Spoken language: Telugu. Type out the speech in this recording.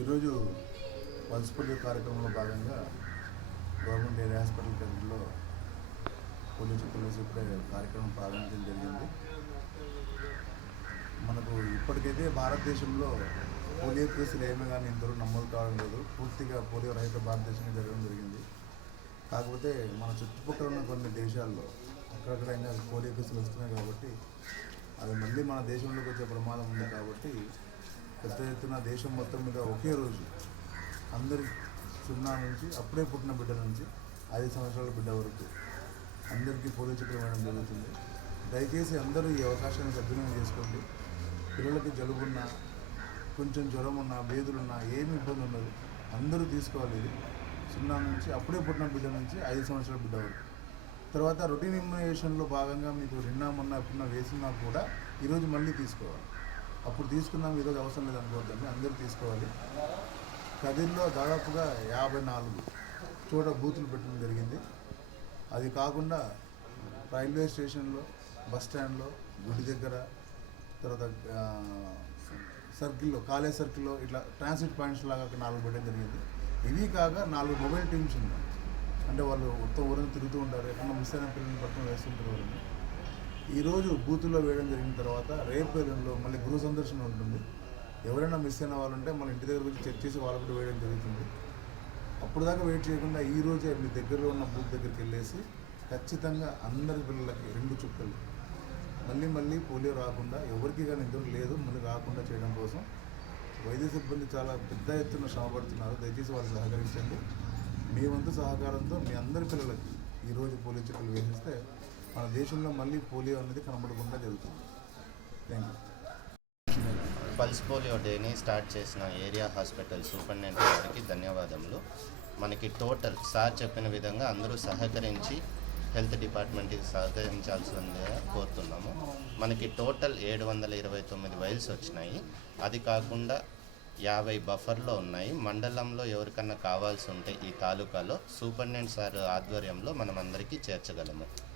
ఈరోజు పల్స్ పోలియో కార్యక్రమంలో భాగంగా గవర్నమెంట్ ఏరియా హాస్పిటల్ కేంద్రంలో పోలియో చుక్కలు వేసి ఇప్పుడే కార్యక్రమం ప్రారంభించడం జరిగింది. మనకు ఇప్పటికైతే భారతదేశంలో పోలియో కేసులు ఏమీ కానీ ఇంతవరకు నమోదు కావడం లేదు. పూర్తిగా పోలియో రహిత భారతదేశంగా జరగడం జరిగింది. కాకపోతే మన చుట్టుపక్కల ఉన్న కొన్ని దేశాల్లో అక్కడక్కడ ఇంకా పోలియో కేసులు వస్తున్నాయి కాబట్టి అది మళ్ళీ మన దేశంలోకి వచ్చే ప్రమాదం ఉంది కాబట్టి పెద్ద ఎత్తున దేశం మొత్తం మీద ఒకే రోజు అందరి సున్నా నుంచి అప్పుడే పుట్టిన బిడ్డ నుంచి ఐదు సంవత్సరాల బిడ్డ వరకు అందరికీ పోలియో చుక్కలు వేయడం జరుగుతుంది. దయచేసి అందరూ ఈ అవకాశాన్ని సద్వినియోగం చేసుకోండి. పిల్లలకి జలుబున్నా కొంచెం జ్వరం ఉన్నా వేదులున్నా ఏమి ఇబ్బంది ఉండదు. అందరూ తీసుకోవాలి ఇది. సున్నా నుంచి అప్పుడే పుట్టిన బిడ్డ నుంచి ఐదు సంవత్సరాల బిడ్డ వరకు. తర్వాత రొటీన్ ఇమ్యునైజేషన్లో భాగంగా మీకు నిన్న మొన్న ఎప్పుడున్న వేసినా కూడా ఈరోజు మళ్ళీ తీసుకోవాలి. అప్పుడు తీసుకున్నాం ఈరోజు అవసరం లేదు అనుకోవద్దండి. అందరూ తీసుకోవాలి. కదిర్లో దాదాపుగా యాభై నాలుగు చోట బూతులు పెట్టడం జరిగింది. అది కాకుండా రైల్వే స్టేషన్లో బస్ స్టాండ్లో గుడి దగ్గర తర్వాత సర్కిల్లో కాలేజ్ సర్కిల్లో ఇట్లా ట్రాన్సిట్ పాయింట్స్ లాగా నాలుగు పెట్టడం జరిగింది. ఇవి కాక నాలుగు మొబైల్ టీమ్స్ ఉన్నాయి. అంటే వాళ్ళు మొత్తం ఊరిని తిరుగుతూ ఉంటారు. ఎక్కడన్నా మిస్ అయిన పిల్లల్ని పట్టుకుని వేస్తుంటారు వాళ్ళని ఈరోజు బూతుల్లో వేయడం జరిగిన తర్వాత రేపు ఎల్లుండిలో మళ్ళీ గృహ సందర్శన ఉంటుంది. ఎవరైనా మిస్ అయిన వాళ్ళు ఉంటే మళ్ళీ ఇంటి దగ్గర వచ్చి చెక్ చేసి వాళ్ళు కూడా వేయడం జరుగుతుంది. అప్పుడు దాకా వెయిట్ చేయకుండా ఈ రోజే మీ దగ్గరలో ఉన్న బూత్ దగ్గరికి వెళ్ళేసి ఖచ్చితంగా అందరి పిల్లలకి రెండు చుక్కలు. మళ్ళీ మళ్ళీ పోలియో రాకుండా ఎవరికి కానీ ఇంతవరకు లేదు మళ్ళీ రాకుండా చేయడం కోసం వైద్య సిబ్బంది చాలా పెద్ద ఎత్తున శ్రమపడుతున్నారు. దయచేసి వాళ్ళు సహకరించండి. మీ వంతు సహకారంతో మీ అందరి పిల్లలకి ఈరోజు పోలియో చుక్కలు వేసిస్తే మన దేశంలో మళ్ళీ పోలియో అనేది కనబడకుండా జరుగుతుంది. థ్యాంక్ యూ పల్స్ పోలియో డేని స్టార్ట్ చేసిన ఏరియా హాస్పిటల్ సూపరింటెండెంట్ గారికి ధన్యవాదములు. మనకి టోటల్ సార్ చెప్పిన విధంగా అందరూ సహకరించి హెల్త్ డిపార్ట్మెంట్కి సహకరించాల్సిందిగా కోరుతున్నాము. మనకి టోటల్ ఏడు వందల ఇరవై తొమ్మిది వైల్స్ వచ్చినాయి. అది కాకుండా యాభై బఫర్లో ఉన్నాయి. మండలంలో ఎవరికన్నా కావాల్సి ఉంటే ఈ తాలూకాలో సూపరింటెండెంట్ సార్ ఆధ్వర్యంలో మనం అందరికీ చేర్చగలము.